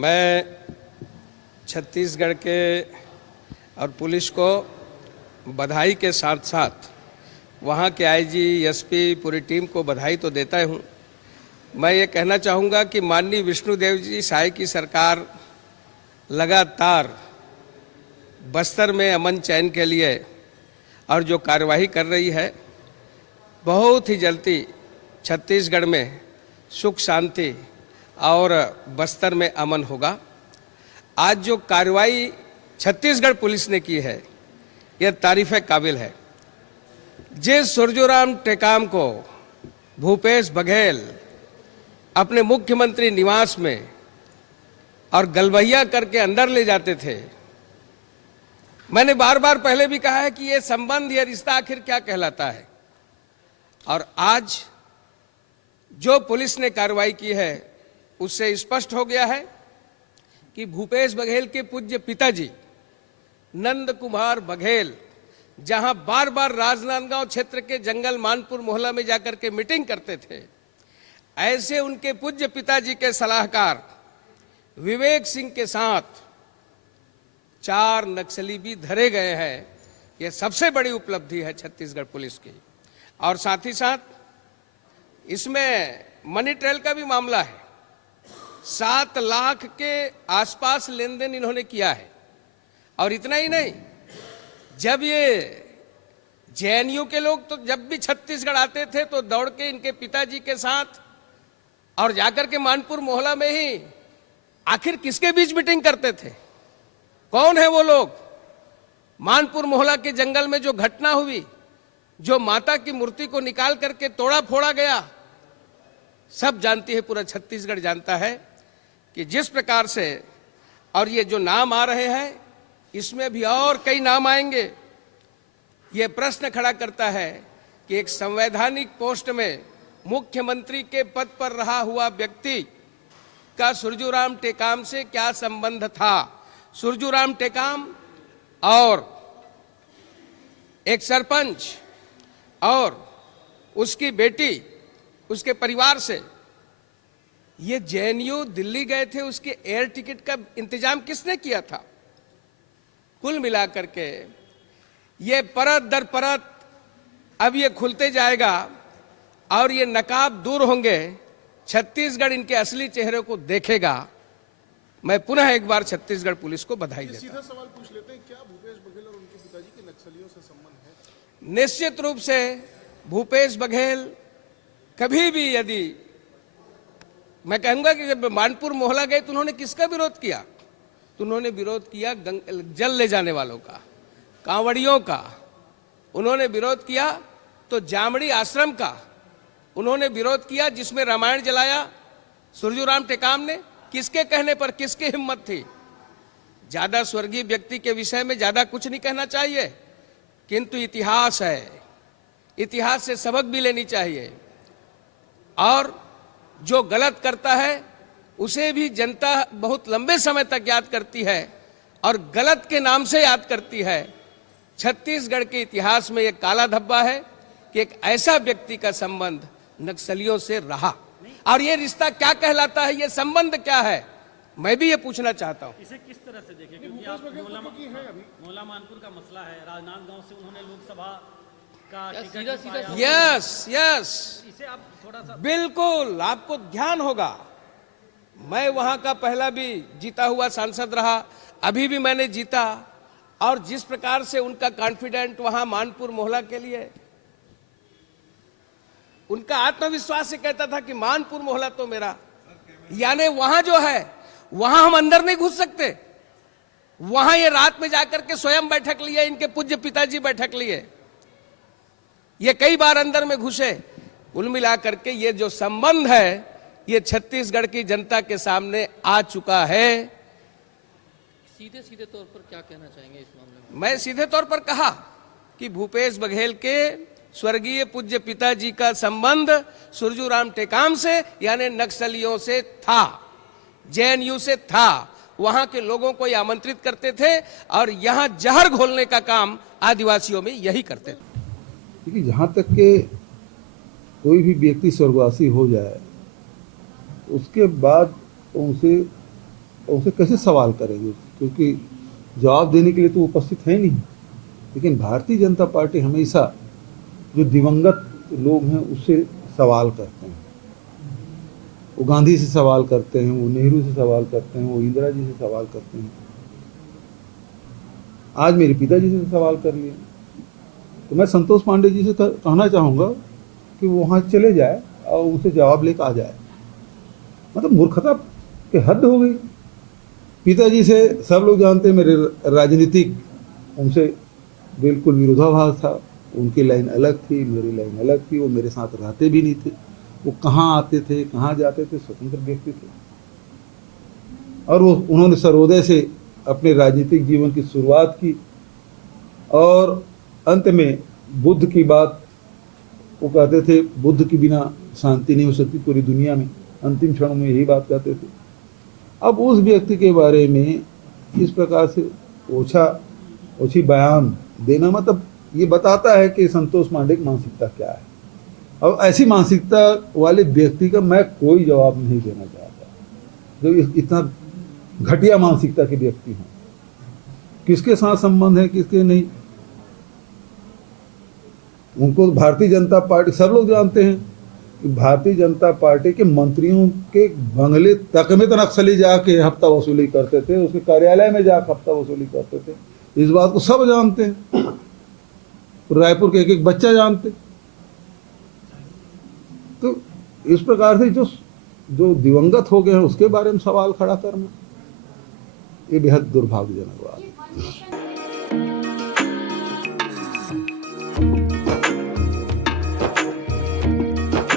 मैं छत्तीसगढ़ के और पुलिस को बधाई के साथ साथ वहाँ के आईजी, एसपी, पूरी टीम को बधाई तो देता हूँ। मैं ये कहना चाहूँगा कि माननीय विष्णुदेव जी साय की सरकार लगातार बस्तर में अमन चैन के लिए और जो कार्यवाही कर रही है, बहुत ही जल्दी छत्तीसगढ़ में सुख शांति और बस्तर में अमन होगा। आज जो कार्रवाई छत्तीसगढ़ पुलिस ने की है, यह तारीफ काबिल है। जिस सुरजूराम टेकाम को भूपेश बघेल अपने मुख्यमंत्री निवास में और गलबहिया करके अंदर ले जाते थे, मैंने बार बार पहले भी कहा है कि ये संबंध, ये रिश्ता आखिर क्या कहलाता है। और आज जो पुलिस ने कार्रवाई की है, उससे स्पष्ट हो गया है कि भूपेश बघेल के पूज्य पिताजी नंद कुमार बघेल जहां बार बार राजनांदगांव क्षेत्र के जंगल मानपुर मोहल्ला में जाकर के मीटिंग करते थे, ऐसे उनके पूज्य पिताजी के सलाहकार विवेक सिंह के साथ 4 नक्सली भी धरे गए हैं। यह सबसे बड़ी उपलब्धि है छत्तीसगढ़ पुलिस की। और साथ ही साथ इसमें मनी ट्रेल का भी मामला है। 7 लाख के आसपास लेन देन इन्होंने किया है। और इतना ही नहीं, जब ये जेएनयू के लोग तो जब भी छत्तीसगढ़ आते थे तो दौड़ के इनके पिताजी के साथ और जाकर के मानपुर मोहल्ला में ही आखिर किसके बीच मीटिंग करते थे, कौन है वो लोग। मानपुर मोहल्ला के जंगल में जो घटना हुई, जो माता की मूर्ति को निकाल करके तोड़ा फोड़ा गया, सब जानती है, पूरा छत्तीसगढ़ जानता है कि जिस प्रकार से, और ये जो नाम आ रहे हैं इसमें भी और कई नाम आएंगे। ये प्रश्न खड़ा करता है कि एक संवैधानिक पोस्ट में मुख्यमंत्री के पद पर रहा हुआ व्यक्ति का सुरजूराम टेकाम से क्या संबंध था। सुरजूराम टेकाम और एक सरपंच और उसकी बेटी, उसके परिवार से ये जेएनयू दिल्ली गए थे, उसके एयर टिकट का इंतजाम किसने किया था। कुल मिलाकर के ये परत दर परत अब ये खुलते जाएगा और ये नकाब दूर होंगे। छत्तीसगढ़ इनके असली चेहरे को देखेगा। मैं पुनः एक बार छत्तीसगढ़ पुलिस को बधाई देता हूं। सीधा सवाल पूछ लेते हैं, क्या भूपेश बघेल और उनके पिताजी के नक्सलियों से संबंध है? निश्चित रूप से भूपेश बघेल कभी भी, यदि मैं कहूंगा कि जब मानपुर मोहल्ला गए तो उन्होंने किसका विरोध किया, तो उन्होंने विरोध किया जल ले जाने वालों का, कांवड़ियों का। उन्होंने विरोध किया तो जामड़ी आश्रम का उन्होंने विरोध किया, जिसमें रामायण जलाया सुरजूराम टेकाम ने। किसके कहने पर, किसकी हिम्मत थी। ज्यादा स्वर्गीय व्यक्ति के विषय में ज्यादा कुछ नहीं कहना चाहिए, किंतु इतिहास है, इतिहास से सबक भी लेनी चाहिए। और जो गलत करता है उसे भी जनता बहुत लंबे समय तक याद करती है और गलत के नाम से याद करती है। छत्तीसगढ़ के इतिहास में एक काला धब्बा है कि एक ऐसा व्यक्ति का संबंध नक्सलियों से रहा। और ये रिश्ता क्या कहलाता है, ये संबंध क्या है, मैं भी ये पूछना चाहता हूं। इसे किस तरह से देखें, क्योंकि आप मोहल्ला मानपुर का मसला है, राजनांदगांव से उन्होंने लोकसभा का टिकट पाया। यस यस, इसे आप थोड़ा सा, बिल्कुल आपको ध्यान होगा, मैं वहां का पहला भी जीता हुआ सांसद रहा, अभी भी मैंने जीता। और जिस प्रकार से उनका कॉन्फिडेंट वहां मानपुर मोहल्ला के लिए, उनका आत्मविश्वास से कहता था कि मानपुर मोहल्ला तो मेरा, यानी वहां जो है वहां हम अंदर नहीं घुस सकते। वहां ये रात में जाकर के स्वयं बैठक लिए, इनके पूज्य पिताजी बैठक लिए, ये कई बार अंदर में घुसे। कुल मिलाकर के ये जो संबंध है, ये छत्तीसगढ़ की जनता के सामने आ चुका है। सीधे सीधे तौर पर क्या कहना चाहेंगे इस मामले में? मैं सीधे तौर पर कहा कि भूपेश बघेल के स्वर्गीय पूज्य पिताजी का संबंध सुरजूराम टेकाम से, यानी नक्सलियों से था, जेएनयू से था। वहां के लोगों को आमंत्रित करते थे और यहां जहर घोलने का काम आदिवासियों में यही करते थे। क्योंकि जहाँ तक के कोई भी व्यक्ति स्वर्गवासी हो जाए, उसके बाद उनसे और उसे कैसे सवाल करेंगे, क्योंकि जवाब देने के लिए तो उपस्थित है नहीं। लेकिन भारतीय जनता पार्टी हमेशा जो दिवंगत लोग हैं उससे सवाल करते हैं। वो गांधी से सवाल करते हैं, वो नेहरू से सवाल करते हैं, वो इंदिरा जी से सवाल करते हैं। आज मेरे पिताजी से सवाल कर लिए। तो मैं संतोष पांडे जी से कहना चाहूँगा कि वो वहाँ चले जाए और उनसे जवाब लेकर आ जाए। मतलब मूर्खता के हद हो गई। पिताजी से सब लोग जानते हैं, मेरे राजनीतिक उनसे बिल्कुल विरोधाभास था। उनकी लाइन अलग थी, मेरी लाइन अलग थी। वो मेरे साथ रहते भी नहीं थे। वो कहाँ आते थे, कहाँ जाते थे, स्वतंत्र व्यक्ति थे। और वो उन्होंने सर्वोदय से अपने राजनीतिक जीवन की शुरुआत की और अंत में बुद्ध की बात, वो कहते थे बुद्ध के बिना शांति नहीं हो सकती पूरी दुनिया में। अंतिम क्षण में यही बात कहते थे। अब उस व्यक्ति के बारे में इस प्रकार से ओछी बयान देना, मतलब ये बताता है कि संतोष पांडे की मानसिकता क्या है। और ऐसी मानसिकता वाले व्यक्ति का मैं कोई जवाब नहीं देना चाहता, जो इतना घटिया मानसिकता के व्यक्ति हैं। किसके साथ संबंध है, किसके नहीं, उनको भारतीय जनता पार्टी, सब लोग जानते हैं कि भारतीय जनता पार्टी के मंत्रियों के बंगले तक में तो नक्सली जाके हफ्ता वसूली करते थे, उसके कार्यालय में जाकर हफ्ता वसूली करते थे। इस बात को सब जानते हैं, रायपुर के एक एक बच्चा जानते। तो इस प्रकार से जो दिवंगत हो गए हैं उसके बारे में सवाल खड़ा करना, ये बेहद दुर्भाग्यजनक बात है।